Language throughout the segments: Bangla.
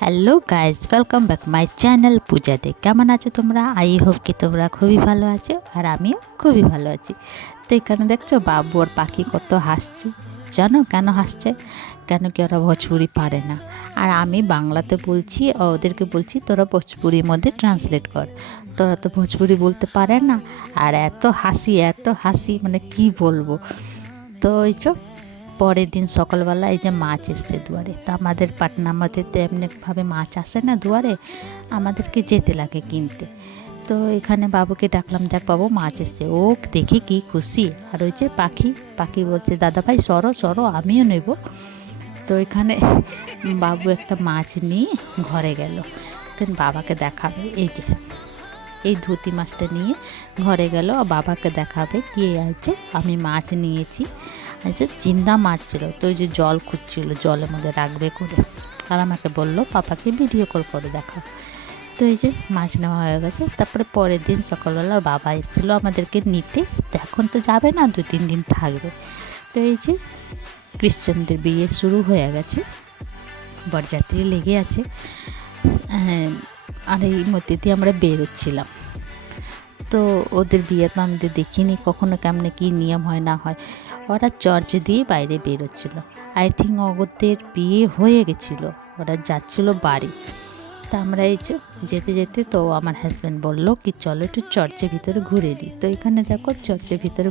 Hello guys, welcome back my channel পূজাতে। কেমন আছো তোমরা? আই হোপ কি তোমরা খুবই ভালো আছো, আর আমিও খুবই ভালো আছি। তো এখানে দেখছো বাবু আর পাখি কত হাসছে। জানো কেন হাসছে? কেন কি ওরা ভোজপুরি পারে না, আর আমি বাংলাতে বলছি, ওদেরকে বলছি তোরা ভোজপুরির মধ্যে ট্রান্সলেট কর। তোরা তো ভোজপুরি বলতে পারে না, আর এত হাসি মানে কি বলবো। তো ওই পরের দিন সকালবেলা এই যে মাছ এসছে দুয়ারে। তা আমাদের পাটনার মধ্যে তো এমনিভাবে মাছ আসে না দুয়ারে, আমাদেরকে যেতে লাগে কিনতে। তো এখানে বাবুকে ডাকলাম, দেখ বাবু মাছ এসছে। ও দেখি কি খুশি। আর ওই যে পাখি পাখি বলছে, দাদা ভাই সরো সরো, আমিও নেব। তো এখানে বাবু একটা মাছ নিয়ে ঘরে গেল, কিন্তু বাবাকে দেখাবে। এই যে এই ধুতি মাছটা নিয়ে ঘরে গেল, বাবাকে দেখাবে কি আছে আমি মাছ নিয়েছি। আচ্ছা, জিন্দা মাছ ছিল। তো ওই যে জল খুঁজছিল, জলের মধ্যে রাখবে করে, আর আমাকে বললো পাপাকে ভিডিও কল করে দেখাও। তো এই যে মাছ নেওয়া হয়ে গেছে। তারপরে পরের দিন সকালবেলা বাবা এসেছিলো আমাদেরকে নিতে। তো এখন তো যাবে না, 2-3 দিন থাকবে। তো এই যে ক্রিশ্চানদের বিয়ে শুরু হয়ে গেছে, বরযাত্রী লেগে আছে। আর এই মধ্যে দিয়ে আমরা বেরোচ্ছিলাম। তো ওদের বিয়ে তো আমাদের দেখিনি কখনো, কেমনে কী নিয়ম হয় না হয়। ওরা চার্চ দিয়ে বাইরে বেরোচ্ছিলো। আই থিঙ্ক ওদের বিয়ে হয়ে গেছিলো, ওরা যাচ্ছিলো বাড়ি। তা আমরা এই যেতে যেতে তো আমার হাজব্যান্ড বললো কি চলো একটু চার্চের ভিতরে ঘুরে নিই। তো এখানে দেখো চার্চের ভিতরে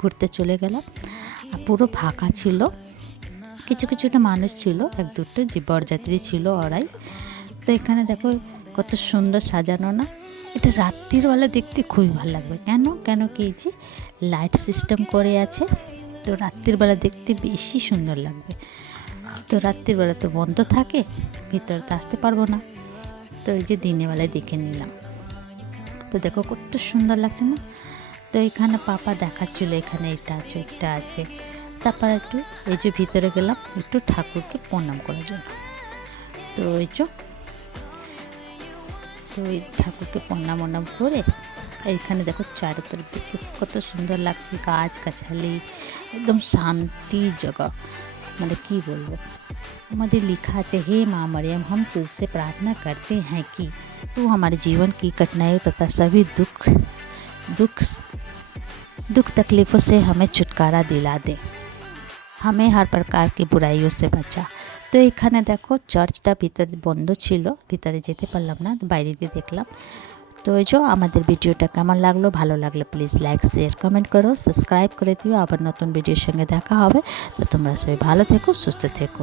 ঘুরতে চলে গেলাম, আর পুরো ফাঁকা ছিল। কিছুটা মানুষ ছিল, 1-2টো যে বরযাত্রী ছিল ওরাই। তো এখানে দেখো কত সুন্দর সাজানো না। এটা রাত্রিবেলা দেখতে খুবই ভালো লাগবে। কেন কি যে লাইট সিস্টেম করে আছে, তো রাত্রিবেলা দেখতে বেশি সুন্দর লাগবে। তো রাত্রিবেলা তো বন্ধ থাকে, ভিতরে তো আসতে পারবো না। তো এই যে দিনের বেলায় দেখে নিলাম। তো দেখো কত সুন্দর লাগছে না। তো এখানে পাপা দেখাচ্ছিল এখানে এটা আছে। তারপর একটু এই যে ভিতরে গেলাম একটু ঠাকুরকে প্রণাম করার জন্য। তো ওই ঠাকুরকে প্রণাম করে এইখানে দেখো চারিতরফ দিকে কত সুন্দর লাগছে, গাছগাছালি, একদম শান্তি জায়গা। মানে কি বলবো, আমাদের লিখা আছে, हे माँ मरियम हम तुझसे प्रार्थना करते हैं कि तू हमारे जीवन की कठिनाइयों तथा सभी दुख तकलीफ़ों से हमें छुटकारा दिला दे, हमें हर प्रकार की बुराइयों से बचा। তো এখানে দেখো চার্চটা ভিতরে বন্ধ ছিল, ভিতরে যেতে পারলাম না, বাইরে দিয়ে দেখলাম। তো এই যে আমাদের ভিডিওটা কেমন লাগলো, ভালো লাগলে প্লিজ লাইক শেয়ার কমেন্ট করো, সাবস্ক্রাইব করে দিও। আবার নতুন ভিডিওর সঙ্গে দেখা হবে। তো তোমরা সবাই ভালো থেকো, সুস্থ থেকো।